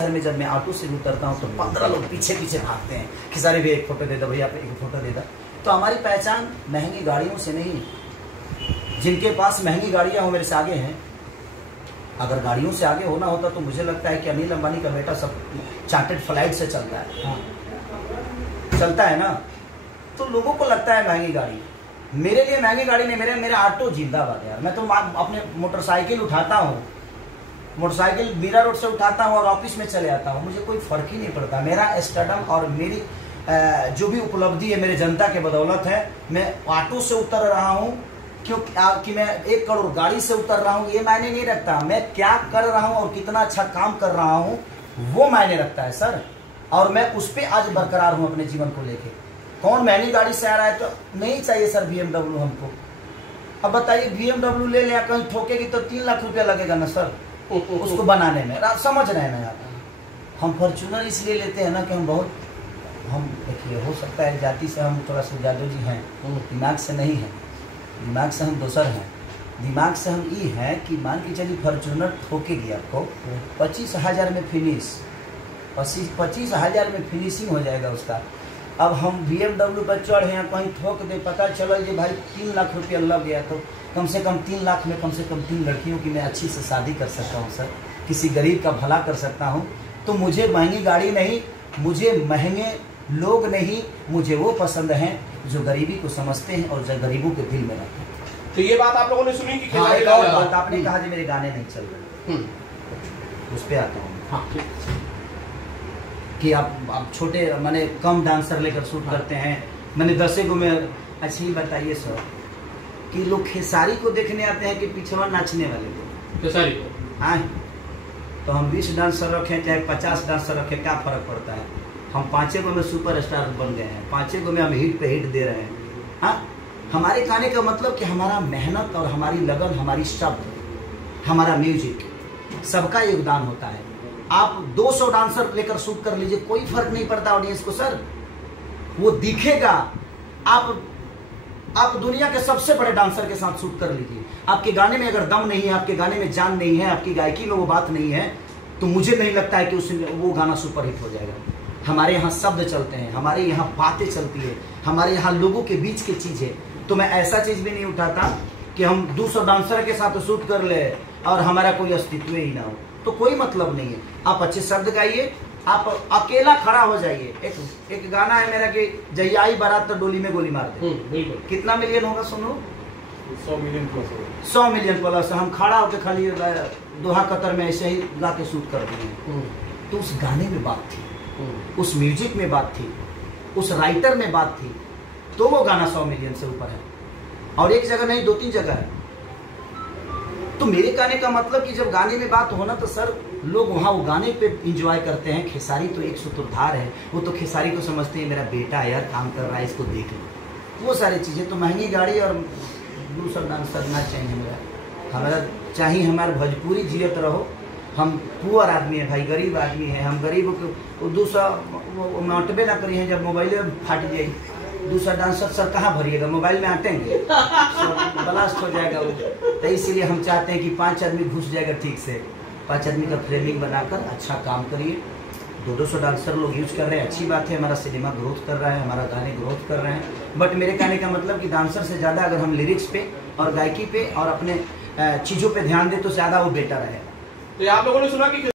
में जब मैं ऑटो से उतरता हूँ तो 15 लोग पीछे पीछे भागते हैं कि सारे भी एक फोटो दे दो भैया, एक फोटो दे दो। तो हमारी पहचान महंगी गाड़ियों से नहीं, जिनके पास महंगी गाड़ियाँ हो मेरे से आगे हैं। अगर गाड़ियों से आगे होना होता तो मुझे लगता है कि अनिल अंबानी का बेटा सब चार्टर्ड फ्लाइट से चलता है। हाँ, चलता है ना। तो लोगों को लगता है महंगी गाड़ी, मेरे लिए महंगी गाड़ी नहीं, मेरा ऑटो जिंदाबाद यार। मैं तो अपने मोटरसाइकिल उठाता हूँ, मोटरसाइकिल बीरा रोड से उठाता हूँ और ऑफिस में चले आता हूँ, मुझे कोई फर्क ही नहीं पड़ता। मेरा स्टेडम और मेरी जो भी उपलब्धि है मेरे जनता के बदौलत है। मैं ऑटो से उतर रहा हूँ क्योंकि मैं 1 करोड़ गाड़ी से उतर रहा हूँ, ये मायने नहीं रखता। मैं क्या कर रहा हूँ और कितना अच्छा काम कर रहा हूँ वो मायने रखता है सर। और मैं उस पर आज बरकरार हूँ अपने जीवन को लेके। कौन महंगी गाड़ी से आ रहा है तो नहीं चाहिए सर BMW हमको। अब बताइए BMW ले लिया, कहीं ठोकेगी तो 3 लाख रुपया लगेगा ना सर उसको बनाने में। समझ रहे हैं ना यार। हम फॉर्च्यूनर इसलिए लेते हैं ना कि हम देखिए, हो सकता है जाति से हम थोड़ा सा जादू जी हैं, दिमाग से नहीं है। दिमाग से हम दोसर हैं। दिमाग से हम ये हैं कि मान के चलिए फॉर्च्यूनर ठोकेगी आपको 25,000 में फिनिश, 25,000 में फिनिशिंग हो जाएगा उसका। अब हम BMW पर चढ़े हैं, कहीं ठोक दे, पता चला कि भाई 3 लाख रुपया लग गया, तो कम से कम 3 लाख में कम से कम 3 लड़कियों की मैं अच्छी से शादी कर सकता हूँ सर, किसी गरीब का भला कर सकता हूँ। तो मुझे महंगी गाड़ी नहीं, मुझे महंगे लोग नहीं, मुझे वो पसंद हैं जो गरीबी को समझते हैं और जो गरीबों के दिल में रहते हैं। तो ये बात आप लोगों ने सुनी कि हाँ, एक और बात आपने कहा जी मेरे गाने नहीं चल रहे, उस पर आता हूँ। हाँ, कि आप छोटे मैंने कम डांसर लेकर शूट करते हैं, मैंने 10 गो में। अच्छा ही बताइए सर कि लोग खेसारी को देखने आते हैं कि पिछवा नाचने वाले को? खेसारी को हाँ, तो हम 20 डांसर रखें चाहे 50 डांसर रखें, क्या फर्क पड़ता है? हम 5 गो में सुपर स्टार बन गए हैं, 5 गो में हम हिट पे हिट दे रहे हैं। हाँ, हमारे गाने का मतलब कि हमारा मेहनत और हमारी लगन, हमारी शब्द, हमारा म्यूजिक, सबका योगदान होता है। आप 200 डांसर लेकर शूट कर लीजिए, कोई फर्क नहीं पड़ता ऑडियंस को सर, वो दिखेगा। आप दुनिया के सबसे बड़े डांसर के साथ शूट कर लीजिए, आपके गाने में अगर दम नहीं है, आपके गाने में जान नहीं है, आपकी गायकी में वो बात नहीं है, तो मुझे नहीं लगता है कि वो गाना सुपर हिट हो जाएगा। हमारे यहाँ शब्द चलते हैं, हमारे यहाँ बातें चलती है, हमारे यहाँ लोगों के बीच की चीज है। तो मैं ऐसा चीज भी नहीं उठाता कि हम 200 डांसर के साथ शूट कर ले और हमारा कोई अस्तित्व ही ना हो, तो कोई मतलब नहीं है। आप अच्छे शब्द गाइए, आप अकेला खड़ा हो जाइए। एक गाना है मेरा कि जैयाई बारात तो डोली में गोली मार दे, बिल्कुल। कितना मिलियन होगा सुनो? 100 मिलियन प्लस। 100 million plus. हम खड़ा होकर खाली दोहा कतर में ऐसे ही गा के शूट कर दिए। तो उस गाने में बात थी, उस म्यूजिक में बात थी, उस राइटर में बात थी, तो वो गाना 100 मिलियन से ऊपर है। और एक जगह नहीं, 2-3 जगह है। तो मेरे गाने का मतलब कि जब गाने में बात होना तो सर लोग वहाँ वो गाने पे इंजॉय करते हैं। खेसारी तो एक सूत्रधार है, वो तो खेसारी को समझते हैं मेरा बेटा यार काम कर रहा है, इसको देख लो, वो सारी चीज़ें। तो महंगी गाड़ी और दूसरा डांसर ना चाहिए हमारा चाहिए हमारा भोजपुरी जियत रहो। हम पुअर आदमी है भाई, गरीब आदमी है, हम गरीब को दूसरा नोटबे ना करिए हैं, जब मोबाइल फाट जाए दूसरा डांसर सर कहाँ भरिएगा, मोबाइल में आटेंगे ब्लास्ट हो जाएगा वो। तो इसीलिए हम चाहते हैं कि 5 आदमी घुस जाएगा ठीक से, 5 आदमी का फ्रेमिंग बनाकर अच्छा काम करिए। 200 डांसर लोग यूज कर रहे हैं, अच्छी बात है, हमारा सिनेमा ग्रोथ कर रहा है, हमारा गाने ग्रोथ कर रहे हैं। बट मेरे कहने का मतलब कि डांसर से ज़्यादा अगर हम लिरिक्स पे और गायकी पे और अपने चीज़ों पे ध्यान दें तो ज़्यादा वो बेटर है। तो आप लोगों ने सुना कि